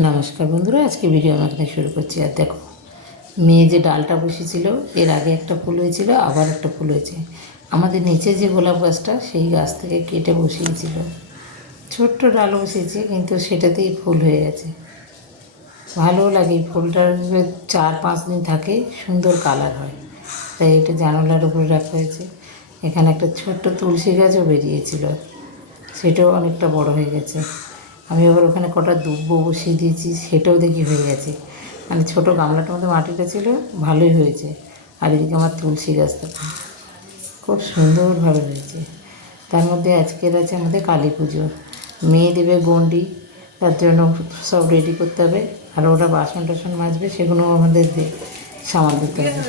নমস্কার বন্ধুরা, আজকে ভিডিও আমার এখানে শুরু করছি। আর দেখো, মেয়ে যে ডালটা বসেছিল এর আগে একটা ফুল হয়েছিল, আবার একটা ফুল হয়েছে। আমাদের নিচে যে গোলাপ গাছটা সেই গাছ থেকে কেটে বসিয়েছিল, ছোট্ট ডাল বসিয়েছে, কিন্তু সেটাতেই ফুল হয়ে গেছে। ভালোও লাগে, এই ফুলটার 4-5 দিন থাকে, সুন্দর কালার হয়, তাই এটা জানালার উপরে রাখা হয়েছে। এখানে একটা ছোট্ট তুলসী গাছও বেরিয়েছিল, সেটাও অনেকটা বড় হয়ে গেছে। আমি আবার ওখানে কটা দুব্বো বসিয়ে দিয়েছি, সেটাও দেখি হয়ে গেছে। মানে ছোটো গামলাটার মধ্যে মাটিটা ছিল, ভালোই হয়েছে। আর এদিকে আমার তুলসী গাছটা খুব সুন্দরভাবে হয়েছে। তার মধ্যে আজকের আছে আমাদের কালী পুজো, মেয়ে দেবে গণ্ডি, তার জন্য সব রেডি করতে হবে। আর ওরা বাসন টাসন মাজবে, সেগুলো আমাদের সামাল দিতে হবে।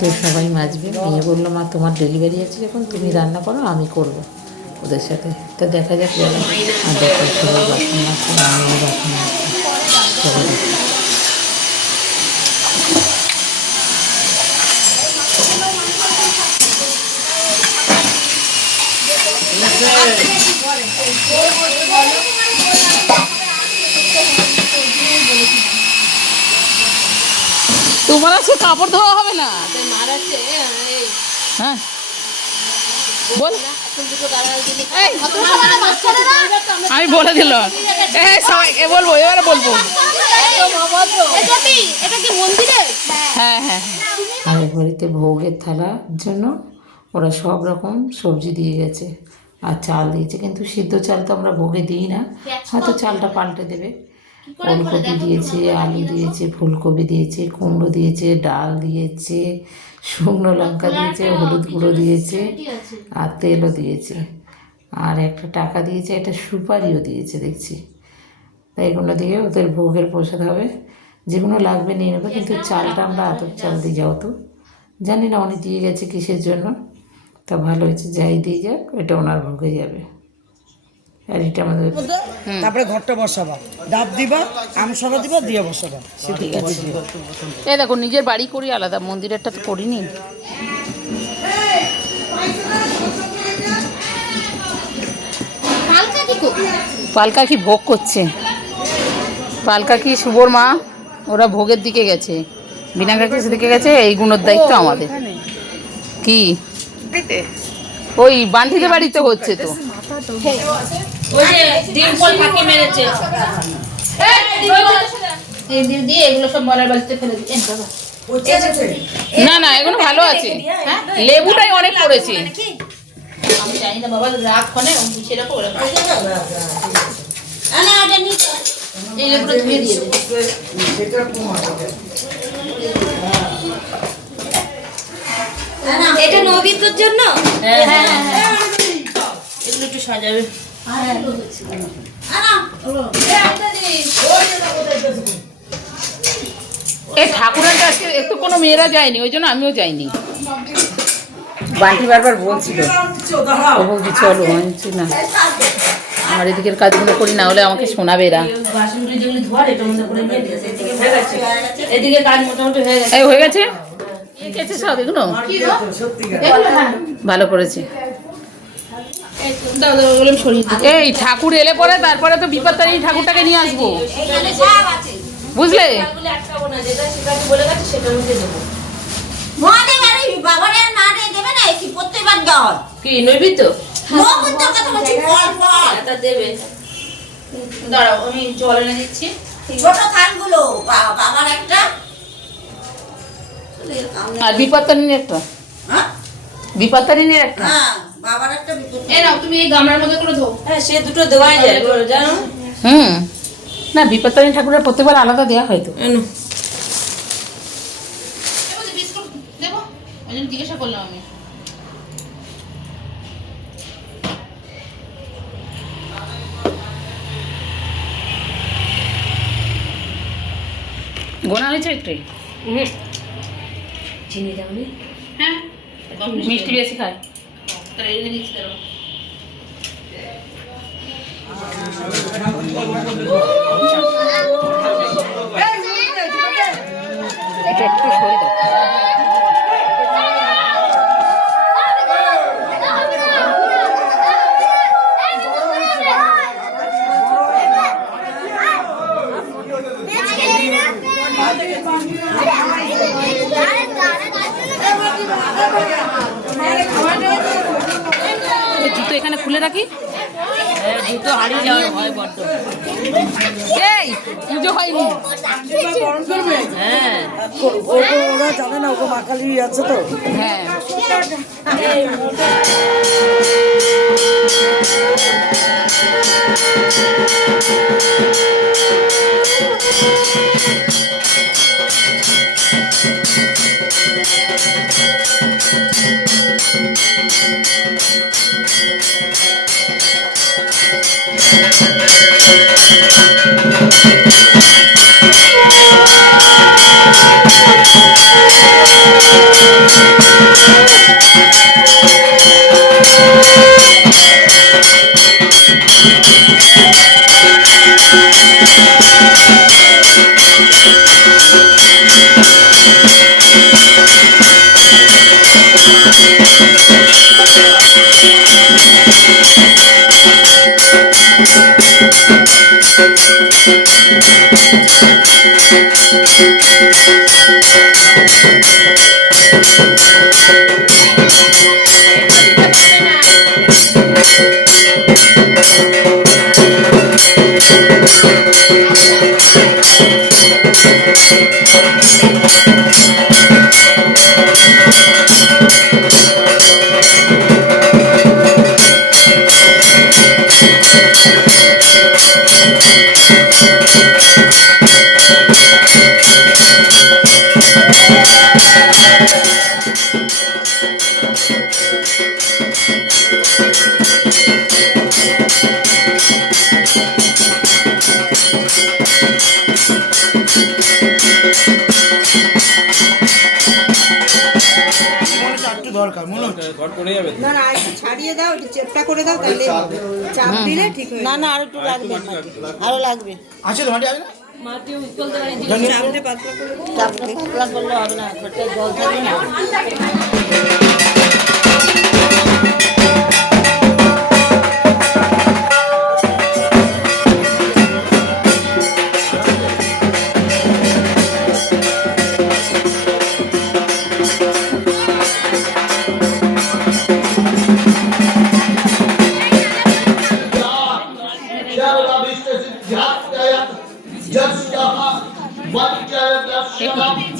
তো সবাই মাজবে। মেয়ে বললো, মা তোমার ডেলিভারি আছে যখন, তুমি রান্না করো, আমি করবো ওদের সাথে। তা দেখা যাক গেল। আর দেখো সবাই বাসন মাজছে, আমিও বাসন মাজছি, সবাই দেখো। তোমার আছে কাপড় ধোয়া হবে না? হ্যাঁ বল, আমি বলে দিলাম সবাইকে বলবো, এবারে বলবো। হ্যাঁ হ্যাঁ, আর বাড়িতে ভোগের থালার জন্য ওরা সব রকম সবজি দিয়ে গেছে আর চাল দিয়েছে, কিন্তু সিদ্ধ চাল তো আমরা ভোগে দিই না, হয়তো চালটা পাল্টে দেবে। ওলকপি দিয়েছে, আলু দিয়েছে, ফুলকপি দিয়েছে, কুমড়ো দিয়েছে, ডাল দিয়েছে, শুকনো লঙ্কা দিয়েছে, হলুদ গুঁড়ো দিয়েছে, আর তেলও দিয়েছে, আর একটা টাকা দিয়েছে, একটা সুপারিও দিয়েছে দেখছি। তাই এগুলো দিয়ে ওদের ভোগের প্রসাদ হবে। যেগুলো লাগবে নিয়ে নেবে, কিন্তু চালটা আমরা আতপ চাল দিই, যাও তো জানি না উনি দিয়ে গেছে কিসের জন্য। তা ভালো হয়েছে, যাই দিয়ে যাক, এটা ওনার ভোগে যাবে। আর এটা আমাদের তারপরে ঘরটা বসাবা, ডাব দিবা, আমসরা দিবা, দিয়ে বসাবা। ঠিক আছে। এই দেখো, নিজের বাড়ি করি আলাদা, মন্দিরেরটা তো করিনি। পালকা কি ভোগ করছে, পালকা কি শুভর মা, ওরা ভোগের দিকে গেছে, বিনাকা কিছু দিকে গেছে। এই গুণের দায়িত্ব আমাদের। কি ওই বান্ধিদের বাড়িতে হচ্ছে তো। না না, এগুলো ভালো আছে, লেবুটাই অনেক পড়েছে। আমি জানি না বাবা, রাগ ক্ষণে সেরকম এই লেবুটা ধুয়ে দিয়ে দেবে। এটা নবীদের জন্য। এগুলো একটু সাজাবে। এই ঠাকুরের কাছে একটু কোনো মেয়েরা যায়নি, ওই জন্য আমিও যাইনি। বান্টি বারবার বলছিল, ও বলছি চলো, আমি বলছি না, আমার এদিকের কাজগুলো করি, না হলে আমাকে শোনাবে এরা। এই হয়ে গেছে, গেছে সব এগুলো ভালো করেছে। এই ঠাকুর এলে পরে তারপরে তো বিপত্তারিণী ঠাকুরটাকে নিয়ে আসবো, বুঝলে? কি নইবি তো দেবে? দাঁড়াও, আমি জল এনে দিচ্ছি। ছোট থানগুলো বাবার একটা, আর বিপত্তারিণীর একটা, বিপত্তারিণীর একটা। হ্যাঁ বাবার একটা বিপদ। এই নাও, তুমি এই গামলার মধ্যে করে ধো। হ্যাঁ সে দুটো দেওয়াই যায় জানো। না, বিপত্তারিণী ঠাকুরের প্রত্যেকবার আলাদা দেওয়া হয়তো। বিস্কুট দেবো, ওই জন্য জিজ্ঞাসা করলাম আমি। গোনা হয়েছে একটু? চিনি দাওনি? হ্যাঁ, মিষ্টি বেশি খায়। তাহলে এনে দিচ্ছি, দাঁড়াও। এটা একটু সরে দাও। খুলে রাখি। দুটো হারিয়ে যাওয়ার ভয় বড্ড। এই পুজো হয়নি। হ্যাঁ ওরা জানে না, ওকে মা কালী আছে তো। হ্যাঁ দরকার মনে হচ্ছে। না না একটু ছাড়িয়ে দাও, একটু চেপটা করে দাও, তাহলে চাপ দিলে ঠিক হয়ে যাবে। না আর একটু লাগবে, আরো লাগবে। আছে তো মাটি আছে না? চাপ দিয়ে পাতলা করে দাও। চাপ দিয়ে পাতলা করলে হবে না, ঘরটায় জল থাকবে না।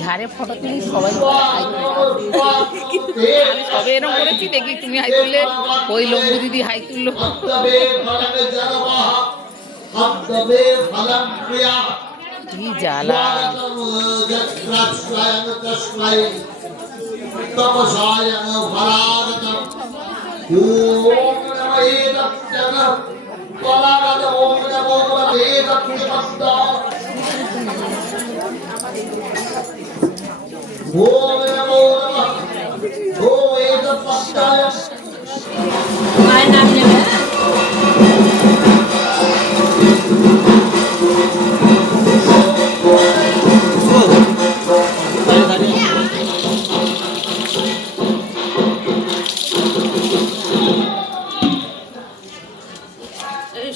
ঝাড়ে ফটো তুলি সবাই আমি সবে এরকম করেছি, দেখি তুমি হাই তুললে, ওই লম্বু দিদি হাই তুললো। কি জ্বালা। মায়ের নাম নেবে।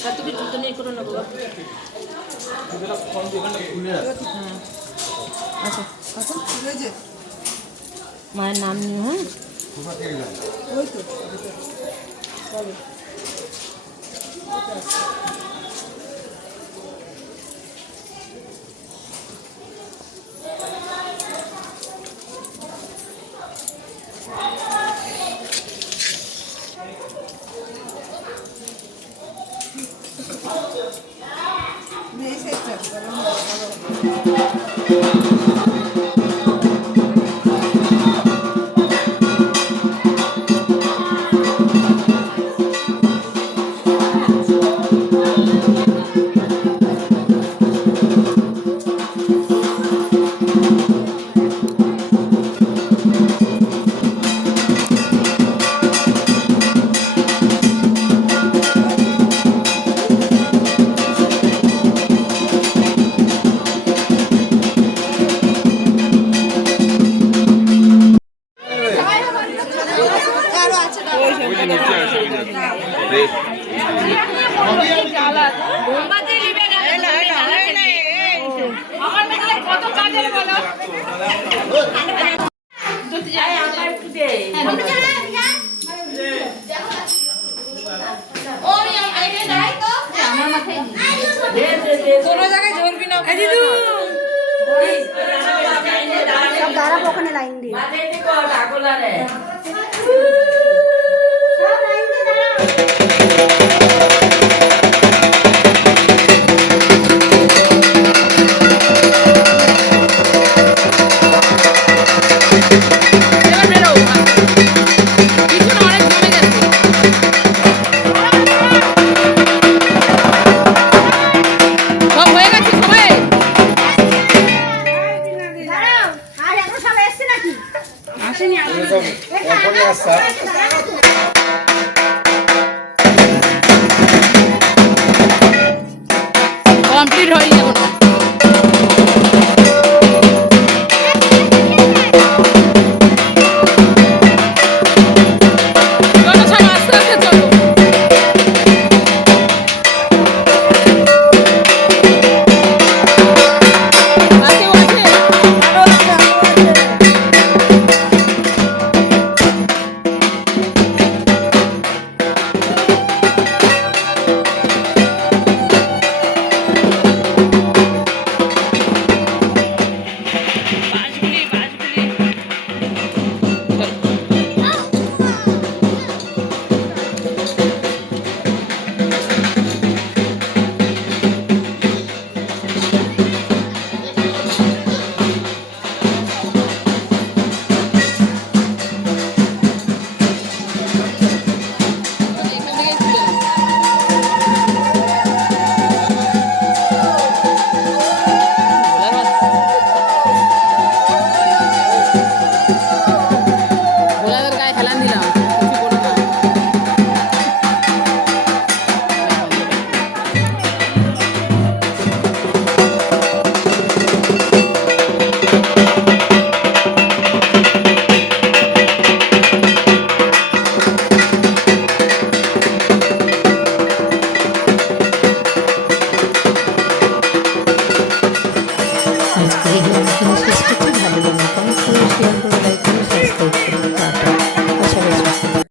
সাথে জুতো নিয়ে করো না বাবা। মায়ের নাম নিয়ে। হ্যাঁ আমার একটু দে। কোনো জায়গায় ঝরবি না সব দাঁড়াবো ওখানে লাইন দিয়ে রে